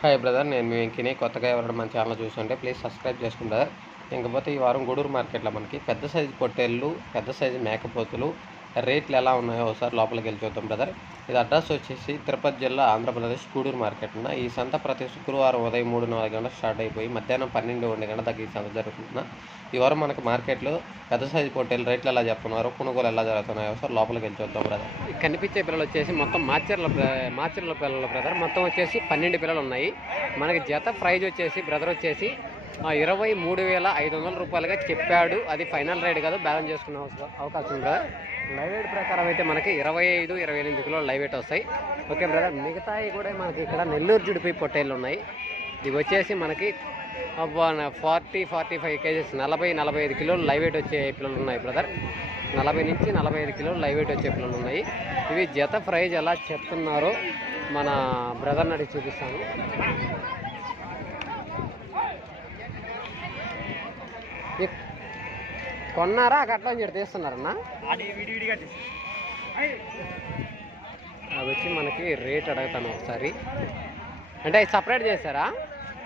Hi brother నేను మీ వెంకిని. కొత్తగా ఎవరైనా మన ఛానల్ చూస్తుంటే ప్లీజ్ సబ్స్క్రైబ్ చేసుకోండి బ్రదర్ ఇంకపోతే ఈ వారం గూడూరు మార్కెట్లో మనకి పెద్ద సైజు పొట్టేళ్ళు పెద్ద సైజు మేకపోతులు రేట్లు ఎలా ఉన్నాయో ఒకసారి లోపలికి వెళ్ళి చూద్దాం బ్రదర్ ఇది అడ్రస్ వచ్చేసి తిరుపతి జిల్లా ఆంధ్రప్రదేశ్ గూడూరు మార్కెట్. ఉన్న ఈ సంత ప్రతి శుక్రవారం ఉదయం మూడు నాలుగు గంటలకు స్టార్ట్ అయిపోయి మధ్యాహ్నం పన్నెండు రెండు గంట దగ్గర ఈ సంత జరుగుతున్న ఈ వారం మనకు మార్కెట్లో పెద్ద సైజు పొట్టేలు రేట్లు ఎలా చెప్తున్నారు కొనుగోలు ఎలా జరుగుతున్నాయో ఒకసారి లోపలికి వెళ్ళి చూద్దాం బ్రదర్ కనిపించే పిల్లలు వచ్చేసి మొత్తం మాచర్ల మాచర్ల పిల్లలు బ్రదర్ మొత్తం వచ్చేసి పన్నెండు పిల్లలు ఉన్నాయి. మనకి జత ప్రైజ్ వచ్చేసి బ్రదర్ వచ్చేసి ఇరవై మూడు వేల ఐదు వందల రూపాయలుగా చెప్పాడు. అది ఫైనల్ రేట్ కాదు బ్యాలెన్స్ చేసుకునే అవసరం- అవకాశం ఉంది బ్రదర్ లైవ్ వెయిట్ ప్రకారం అయితే మనకి ఇరవై ఐదు ఇరవై ఎనిమిది కిలోలు లైవ్ వెయిట్ వస్తాయి. ఓకే బ్రదర్ మిగతాయి కూడా మనకి ఇక్కడ నెల్లూరు జుడిపి పొట్టేళ్ళు ఉన్నాయి. ఇవి వచ్చేసి మనకి ఫార్టీ ఫార్టీ ఫైవ్ కేజెస్ నలభై నలభై ఐదు కిలోలు లైవ్ వెయిట్ వచ్చే పిల్లలు ఉన్నాయి బ్రదర్. నలభై నుంచి నలభై ఐదు కిలోలు లైవ్ వెయిట్ వచ్చే పిల్లలు ఉన్నాయి. ఇవి జత ప్రైజ్ ఎలా చెప్తున్నారో మన బ్రదర్ని అడిగి చూపిస్తాను. కొన్నారా? అట్లా చెడు తీస్తున్నారన్నా? అవి వచ్చి మనకి రేట్ అడుగుతాను ఒకసారి. అంటే అవి సపరేట్ చేశారా?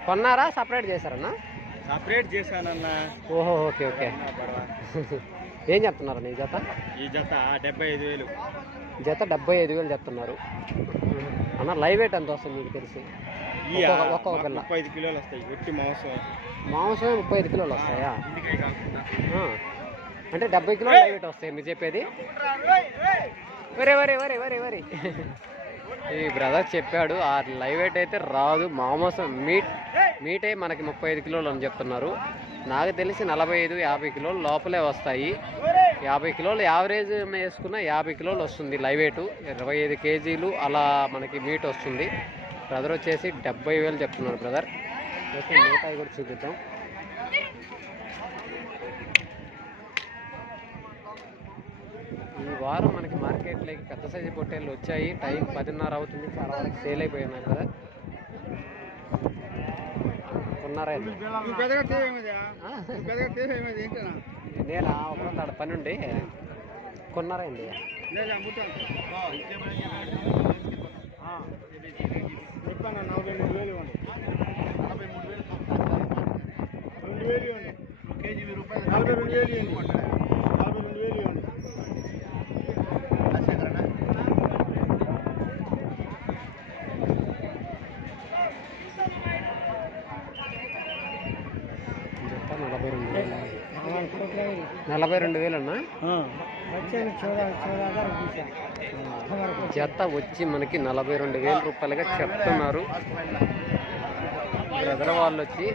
కొన్నారా? సపరేట్ చేశారన్నా? సపరేట్ చేశానన్నా. ఓహో ఓకే ఓకే. ఏం చెప్తున్నారు నీ జత? ఈ జత డెబ్బై ఐదు వేలు జత డెబ్బై ఐదు వేలు చెప్తున్నారు. అన్న లైవ్ వెయిట్ ఎంత వస్తుంది మీకు తెలిసి? ఈ ఒక్కొక్క- పిల్ల. ముప్పై ఐదు కిలోలు వస్తాయి. ఒట్టి మాంసం. మాంసమే ముప్పై ఐదు కిలోలు వస్తాయా. అంటే డెబ్బై కిలోలు లైవ్ వెయిట్ వస్తాయి మీరు చెప్పేది. వరే వరే వరే వరే వరే ఈ బ్రదర్ చెప్పాడు ఆ లైవ్ వెయిట్ అయితే రాదు మాంసం మీట్ మీటే మనకి ముప్పై ఐదు కిలోలు అని చెప్తున్నారు. నాకు తెలిసి నలభై ఐదు యాభై కిలోలు లోపలే వస్తాయి. యాభై కిలోలు యావరేజ్ వేసుకున్న యాభై కిలోలు వస్తుంది లైవ్ వెయిట్ ఇరవై ఐదు కేజీలు అలా మనకి మీట్ వస్తుంది. బ్రదర్ వచ్చేసి డెబ్బై వేలు చెప్తున్నారు బ్రదర్. ఓకే మిగతాయి కూడా చూపిద్దాం. వారం మనకి మార్కెట్లోకి పెద్ద సైజు పొట్టేళ్ళు వచ్చాయి. టైం పదిన్నర అవుతుంది. చాలా వరకు సేల్ అయిపోయినాయి కదా. కొన్నారా ఇది? ఈ పెద్దగా తేమది ఆ? ఈ పెద్దగా తేమది ఏంటన్నా? నేనా? ఒక పని ఉండి కొన్నారా అండి చెప్పాను నలభై మూడు వేలు ఇవ్వండి. నలభై మూడు వేలు. రెండు వేలు ఇవ్వండి. కేజీ రూపాయలు. నలభై రెండు వేలు ఇవ్వండి నలభై రెండు వేలు ఇవ్వండి జత నలభై రెండు వేలు నలభై రెండు వేలు అన్నా జత వచ్చి మనకి నలభై రెండు వేల రూపాయలుగా చెప్తున్నారు. బ్రదర్ వాళ్ళు వచ్చి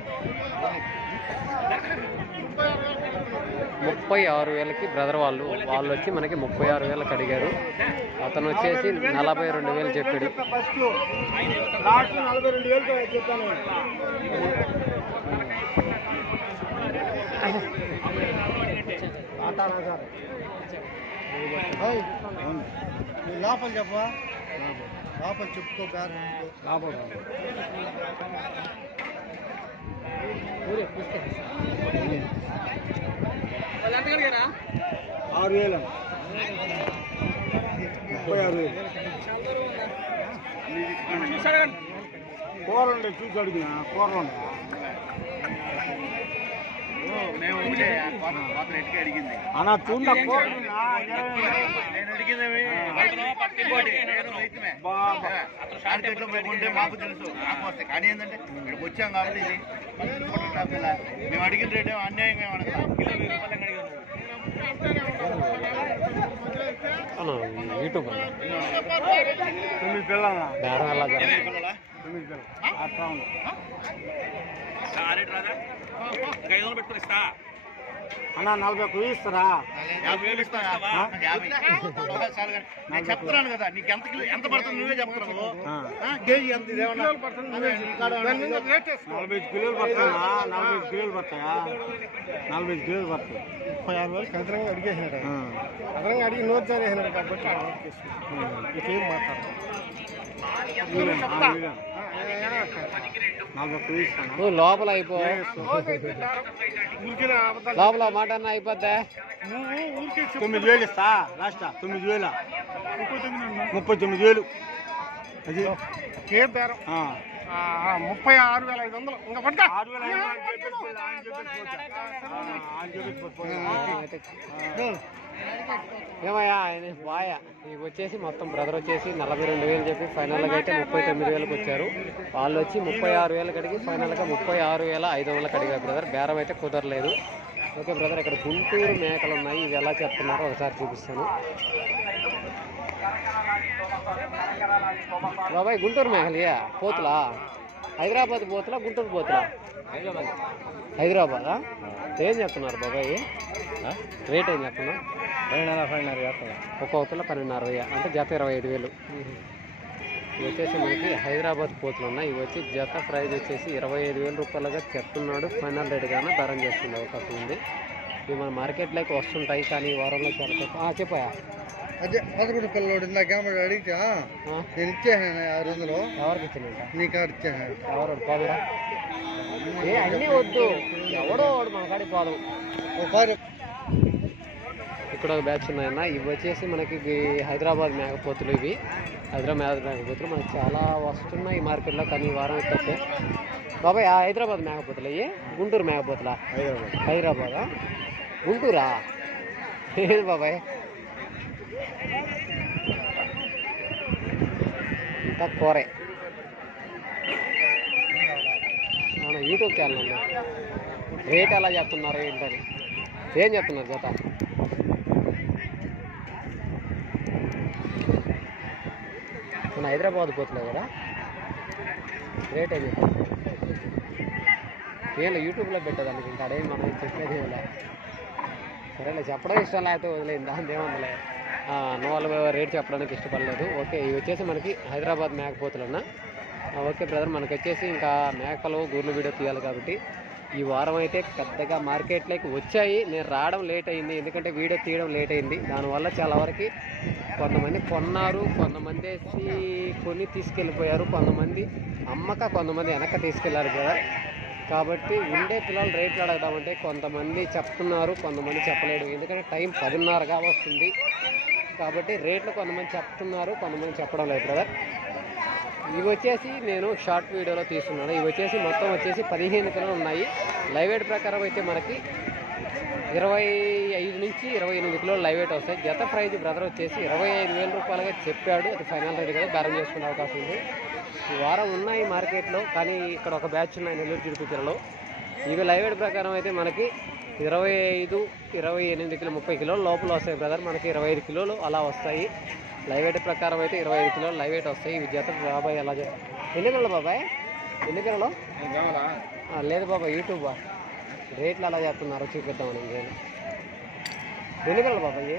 ముప్పై ఆరు వేలకి బ్రదర్ వాళ్ళు వాళ్ళు వచ్చి మనకి ముప్పై ఆరు వేలకు అడిగారు. అతను వచ్చేసి నలభై రెండు వేలు చెప్పాడు ఫస్ట్ లాస్ట్ నలభై రెండు వేలు చెప్పాను లోపల చెప్పవా లోపల చెప్పుకో లోపల ఆరు వేలు ముప్పై ఆరు వేలు కూర ఉండే చూసి అడిగిన కూర ఉండే. అన్న నేను అడిగింది మార్కెట్లో పోకుంటే మాకు తెలుసు. నాకు వస్తాయి కానీ ఏంటంటే ఇక్కడికి వచ్చాం కాబట్టి ఇది. మేము అడిగిన రేట్ అడిగాను. యూట్యూబ్ తొమ్మిది పిల్లల? అన్న నలభై ఒక్క ఇస్తారా? వేలు. నేను చెప్తున్నాను కదా నీకు ఎంత కిలో ఎంత పడుతుంది నువ్వే. ఆ, కేజీ ఎంత ఇదేమన్నా నలభై ఐదు కిలోలు పడతాయా నలభై ఐదు కిలోలు పడతాయా? నలభై ఐదు కిలోలు పడతాయి. ముప్పై ఆరు వేలు అదనంగా అడిగేసినాడు. అదనంగా అడిగి నోట్ చేసినాడు కాబట్టి ఇంకేం మాట్లాడు నువ్వు లోపల అయిపో. ఊరికే అబద్ధాలు లోపల మాట అన్న అయిపోద్దా? ఊరికే తొమ్మిది వేలు ఇస్తా లాస్ట్ తొమ్మిది వేల. ముప్పై తొమ్మిది వేలు. అది. బేరం. ముప్పై ఆరు వేల ఐదు వందలు. ఇంకా పట్టుకో. ఆరు వేల ఏమయ్యా ఆయన బాయా. ఇవి వచ్చేసి మొత్తం బ్రదర్ వచ్చేసి నలభై రెండు వేలు చెప్పి ఫైనల్గా అయితే ముప్పై తొమ్మిది వేలకు వచ్చారు. వాళ్ళు వచ్చి ముప్పై ఆరు వేలు కడిగి ఫైనల్గా ముప్పై ఆరు వేల ఐదు వందలకు అడిగారు బ్రదర్. బేరం అయితే కుదరలేదు. ఓకే బ్రదర్ ఇక్కడ గుంటూరు మేకలు ఉన్నాయి. ఇవి ఎలా చెప్తున్నారో ఒకసారి చూపిస్తాను. బాబాయ్ గుంటూరు మేఘలియా? పోతులా? హైదరాబాద్ పోతులా గుంటూరు పోతులా? హైదరాబాదా? ఏం చెప్తున్నారు బాబాయ్? రేట్ ఏం చెప్తున్నా ఒక అవతల పన్నెండున్నర వెయ్యి అంటే జత ఇరవై ఐదు వేలు. ఇవి వచ్చేసి మనకి హైదరాబాద్ పోతులు ఉన్నాయి. ఇవి వచ్చి జత ప్రైజ్ వచ్చేసి ఇరవై ఐదు వేల రూపాయలుగా చెప్తున్నాడు. ఫైనల్ రేటుగానే ధరం చేస్తుంది అవకాశం ఉంది. ఇవి మన మార్కెట్లోకి వస్తుంటాయి కానీ ఈ వారంలో చాలా ఆ, చెప్పాయా అదే పదకొండు పిల్లడు ఇందాక ఏమన్నా అడిగితే నేను ఇచ్చేసాను ఆరు వందలు ఎవరికి నీ కాడ ఇచ్చేసాను. ఎవరు పోదురా ఏ అన్నీ వద్దు. ఎవడో వాడు మన కాడికి పోదాం ఒక పది ఇక్కడ ఒక బ్యాచ్ ఉన్నాయన్న. ఇవి వచ్చేసి మనకి హైదరాబాద్ మేకపోతులు ఇవి. హైదరాబాద్ మేకపోతులు మనకి చాలా వస్తున్నాయి మార్కెట్లో కానీ ఈ వారం అయితే బాబాయ్ ఆ హైదరాబాద్ మేకపోతులు అయ్యి గుంటూరు మేకపోతులా? హైదరాబాద్. హైదరాబాదా? గుంటూరా? ఏంటి బాబాయ్? అంతా కూరే. మన యూట్యూబ్ ఛానల్ ఉంది రేట్ ఎలా చెప్తున్నారు ఏంటని? ఏం చెప్తున్నారు జత? మన హైదరాబాద్ పోతున్నాయి కదా? రేట్ ఏం చెప్తున్నారు ఏం యూట్యూబ్లో పెట్టేదానికి ఇంకా అడే మనం చెప్పేది ఏం సరేలే చెప్పడం ఇష్టం లేకపోతే వదిలేదు దాని ఏముందిలే. నువ్వు రేట్ చెప్పడానికి ఇష్టపడలేదు. ఓకే ఇవి వచ్చేసి మనకి హైదరాబాద్ మేకపోతులన్న ఓకే బ్రదర్ మనకి వచ్చేసి ఇంకా మేకలు గూర్లు వీడియో తీయాలి కాబట్టి ఈ వారం అయితే పెద్దగా మార్కెట్లోకి వచ్చాయి. నేను రావడం లేట్ అయింది ఎందుకంటే వీడియో తీయడం లేట్ అయింది. దానివల్ల చాలా వరకు కొంతమంది కొన్నారు కొంతమంది వేసి కొని తీసుకెళ్ళిపోయారు కొంతమంది అమ్మక కొంతమంది వెనక తీసుకెళ్ళారు బ్రదర్. కాబట్టి ఉండే పిల్లలు రేట్లు అడగదామంటే కొంతమంది చెప్తున్నారు కొంతమంది చెప్పలేడు ఎందుకంటే టైం పదిన్నరగా వస్తుంది. కాబట్టి రేట్లు కొంతమంది చెప్తున్నారు కొంతమంది చెప్పడం లేదు బ్రదర్ ఇవి వచ్చేసి నేను షార్ట్ వీడియోలో తీస్తున్నాను. ఇవి వచ్చేసి మొత్తం వచ్చేసి పదిహేను కిలో ఉన్నాయి. లైవ్ వెయిట్ ప్రకారం అయితే మనకి ఇరవై ఐదు నుంచి ఇరవై ఎనిమిది కిలోలు లైవ్ వెయిట్ వస్తాయి. జత ప్రైజ్ బ్రదర్ వచ్చేసి ఇరవై ఐదు వేల రూపాయలుగా చెప్పాడు. అది ఫైనల్ రేట్ కదా బేరం చేసుకునే అవకాశం ఉంది. ఈ వారం ఉన్నాయి మార్కెట్లో కానీ ఇక్కడ ఒక బ్యాచ్ ఉన్నాయి నెల్లూరు తిరుపతిలో ఇవి లైవ్ వెయిట్ ప్రకారం అయితే మనకి ఇరవై ఐదు ఇరవై ఎనిమిది కిలో ముప్పై కిలోలు లోపల వస్తాయి బ్రదర్ మనకి ఇరవై ఐదు కిలోలు అలా వస్తాయి. లైవ్ వెయిట్ ప్రకారం అయితే ఇరవై ఐదు కిలోలు లైవ్ వెయిట్ వస్తాయి. ఇవి జత బాబాయ్ అలా ఎన్ని కిలోలు బాబాయ్? ఎన్ని కిలోలు? లేదు బాబాయ్ యూట్యూబ్ రేట్లు అలా చెప్తున్నారు చూపిద్దామని ఇంకేం. ఎన్ని కిలోలు బాబాయ్?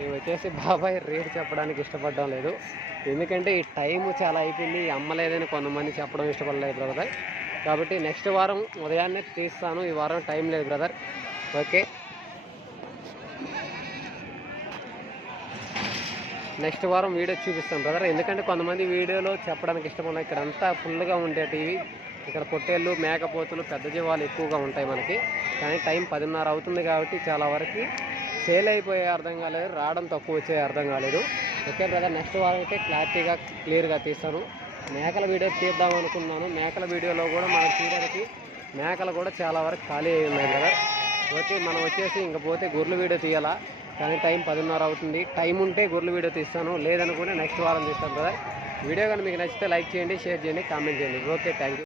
ఇవి వచ్చేసి బాబాయ్ రేట్ చెప్పడానికి ఇష్టపడడం లేదు. ఎందుకంటే ఈ టైం చాలా అయిపోయింది. అమ్మలేదని కొంతమంది చెప్పడం ఇష్టపడలేదు బ్రదర్ కాబట్టి నెక్స్ట్ వారం ఉదయాన్నే తీస్తాను. ఈ వారం టైం లేదు బ్రదర్. ఓకే. నెక్స్ట్ వారం వీడియో చూపిస్తాను బ్రదర్. ఎందుకంటే కొంతమంది వీడియోలో చెప్పడానికి ఇష్టపడ ఇక్కడ అంతా ఫుల్గా ఉండే టీవీ. ఇక్కడ పొట్టేళ్ళు మేకపోతులు పెద్ద జీవాలు ఎక్కువగా ఉంటాయి మనకి. కానీ టైం పదిన్నర అవుతుంది కాబట్టి చాలా వరకు సేల్ అయిపోయే అర్థం కాలేదు. రావడం తక్కువ వచ్చే అర్థం కాలేదు. Okay brother. నెక్స్ట్ వారం అయితే క్లారిటీగా క్లియర్గా తీస్తాను. మేకల వీడియో తీద్దాం అనుకున్నాను. మేకల వీడియోలో కూడా మనం చూడడానికి మేకలు కూడా చాలా వరకు ఖాళీ అయి ఉన్నాయి కదా ఓకే మనం వచ్చేసి ఇంక పోతే గొర్రెల వీడియో తీయాలా? కానీ టైం పదిన్నర అవుతుంది. టైం ఉంటే గొర్రెల వీడియో తీస్తాను. లేదనుకుంటే నెక్స్ట్ వారం తీస్తాను కదా వీడియో కానీ మీకు నచ్చితే లైక్ చేయండి షేర్ చేయండి కామెంట్ చేయండి. Okay thank you